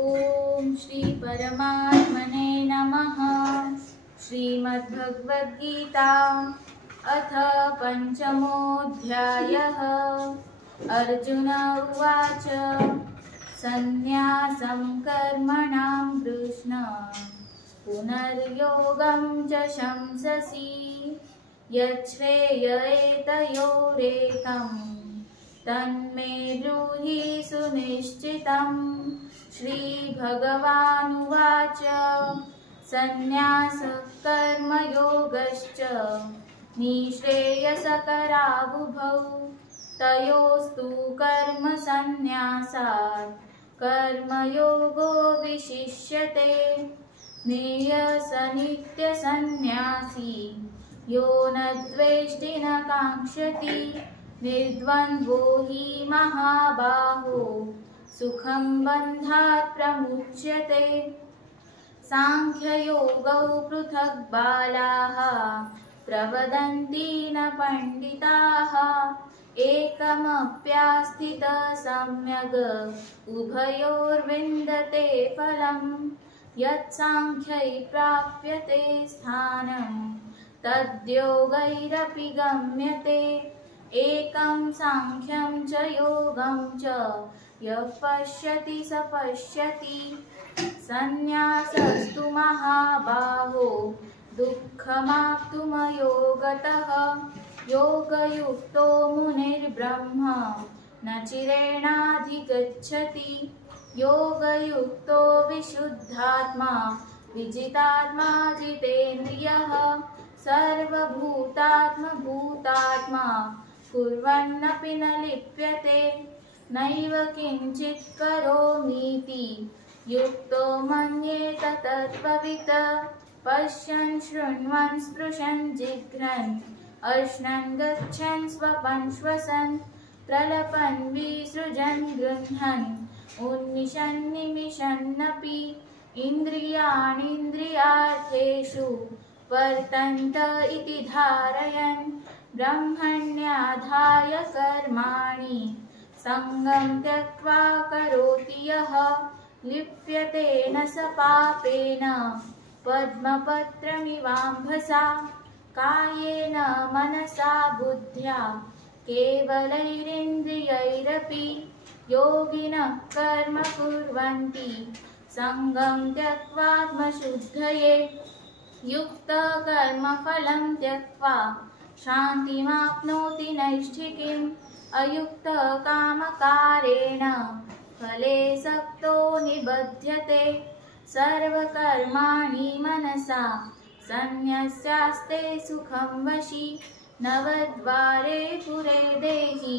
ओम श्री परमात्मने नमः। श्रीमद्भगवद्गीता अथ पंचमोऽध्यायः। अर्जुन उवाच सन्न्यासं कर्मणां कृष्ण पुनर्योगं च शंससि यच्छ्रेययेतयोरेकं तन्मे ब्रूहि सुनिश्चितम्। श्रीभगवानुवाच सन्न्यासः कर्मयोगश्च निःश्रेयसकरावुभौ तयोस्तु कर्मसन्न्यासात् कर्मयोगो विशिष्यते। नियतनित्यसन्न्यासी यो न द्वेष्टि न काङ्क्षति निर्द्वन्द्वो हि महाबाहो सुखं बन्धात् प्रमुच्यते। सांख्ययोगौ पृथक् बालाः प्रवदन्ति न पण्डिताः एकमप्यास्थितः सम्यग् उभयोर्विन्दते फलम्। यत्साङ्ख्यै प्राप्यते स्थानं तद्योगैरपि गम्यते। एकं साङ्ख्यं च योगं च यः पश्यति स पश्यति। सन्न्यासस्तु महाबाहो दुःखमाप्तुमयोगतः योगयुक्तो मुनिर्ब्रह्म न चिरेणाधिगच्छति। योगयुक्तो विशुद्धात्मा विजितात्मा जितेन्द्रियः सर्वभूतात्मभूतात्मा कुर्वन्नपि न लिप्यते। नैव किञ्चित् करोमीति युक्तो मन्येत तत्त्ववित्। पश्यन् शृण्वन् स्पृशन् जिघ्रन् अश्नन् गच्छन् स्वपन् श्वसन् प्रलपन् विसृजन् गृह्णन् उन्मिषन् निमिषन्नपि इन्द्रियाणीन्द्रियार्थेषु वर्तन्त इति धारयन् ब्रह्मण्याधाय कर्माणि सङ्गं त्यक्त्वा करोति यः लिप्यते न स पापेन पद्मपत्रमिवाम्भसा। कायेन मनसा बुद्ध्या केवलैरिन्द्रियैरपि योगिनः कर्म कुर्वन्ति सङ्गं त्यक्त्वात्मशुद्धये। युक्तः कर्मफलं त्यक्त्वा शान्तिमाप्नोति नैष्ठिकीम्। अयुक्तः कामकारेण फले सक्तो निबध्यते। सर्वकर्माणि मनसा सन्न्यस्यास्ते सुखं वशी। नवद्वारे पुरे देहि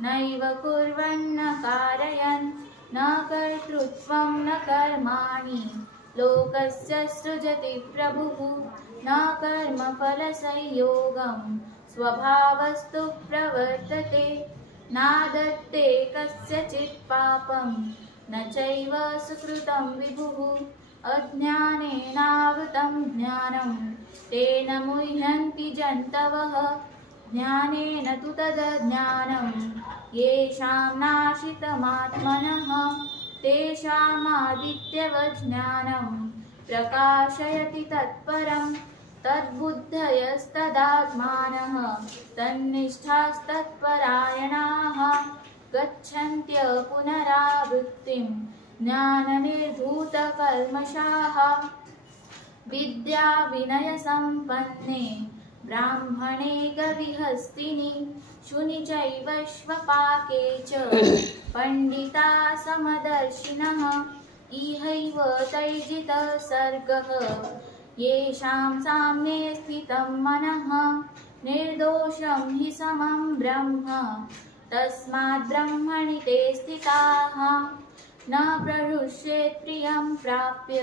नैव कुर्वन्न कारयन् न कर्तृत्वं न कर्माणि लोकस्य सृजति प्रभुः। न कर्मफलसंयोगं स्वभावस्तु प्रवर्तते। नादत्ते कस्यचित् पापं न चैव सुकृतं विभुः। अज्ञानेनावृतं ज्ञानं तेन मुह्यन्ति जन्तवः। ज्ञानेन तु तदज्ञानं येषां नाशितमात्मनः तेषामादित्यवत् ज्ञानं प्रकाशयति तत्परम्। तद्बुद्धयस्तदात्मानः तन्निष्ठास्तत्परायणाः गच्छन्त्यः पुनरावृत्तिं ज्ञाननिर्धूतकल्मषाः। विद्याविनयसम्पन्ने ब्राह्मणे गविहस्तिनि शुनि चैव श्वपाके च पण्डिता समदर्शिनः। इहैव तैर्जितः सर्गः येषां साम्ये स्थितं मनः निर्दोषं हि समं ब्रह्म तस्माद् ब्रह्मणि ते स्थिताः। न प्रहृष्येत् प्रियं प्राप्य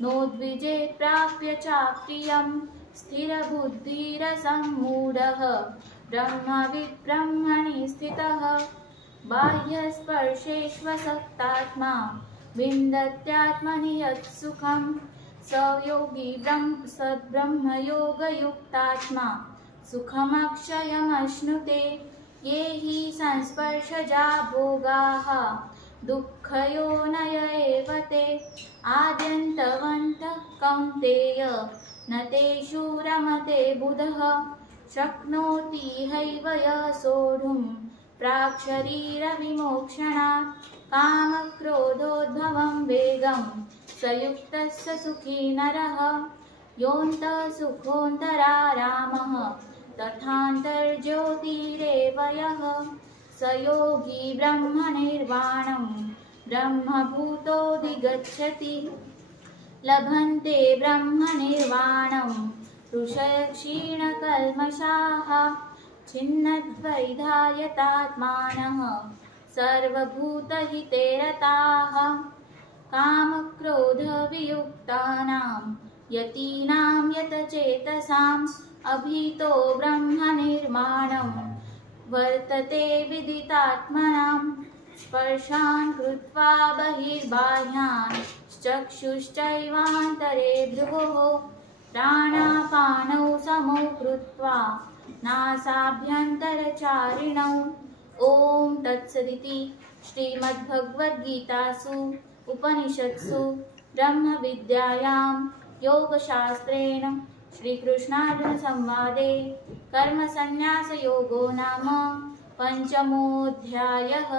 नोद्विजेत् प्राप्य चाप्रियं। स्थिरबुद्धिरसम्मूढः ब्रह्मविद् ब्रह्मणि स्थितः। बाह्यस्पर्शेष्वसक्तात्मा विन्दत्यात्मनि यत् सुखं स योगी सद्ब्रह्मयोगयुक्तात्मा सुखमक्षयमश्नुते। ये हि संस्पर्शजा भोगाः दुःखयोनय एव ते आद्यन्तवन्तः कौन्तेय न तेषु रमते बुधः शक्नोति हैव यः सोढुं प्राक्शरीरविमोक्षणात् कामक्रोधोद्भवं वेगं स युक्तः स सुखी नरः योऽन्तः सुखोऽन्तरारामः तथान्तर्ज्योतिरेव यः स योगी ब्रह्मनिर्वाणं ब्रह्मभूतोऽधिगच्छति लभन्ते ब्रह्मनिर्वाणं ऋषयः क्षीणकल्मषाः छिन्नद्वैधायतात्मानः सर्वभूतहिते रताः कामक्रोधवियुक्तानां यतीनां यतचेतसाम् अभितो ब्रह्मनिर्माणं वर्तते विदितात्मनां स्पर्शान् कृत्वा बहिर्बाह्यान् चक्षुश्चैवान्तरे भ्रुवोः प्राणापानौ समौ कृत्वा नासाभ्यन्तरचारिणौ ॐ तत्सदिति श्रीमद्भगवद्गीतासु उपनिषत्सु ब्रह्मविद्यायां योगशास्त्रेण श्रीकृष्णार्जुनसंवादे कर्मसन्न्यासयोगो नाम 5मोऽध्यायः।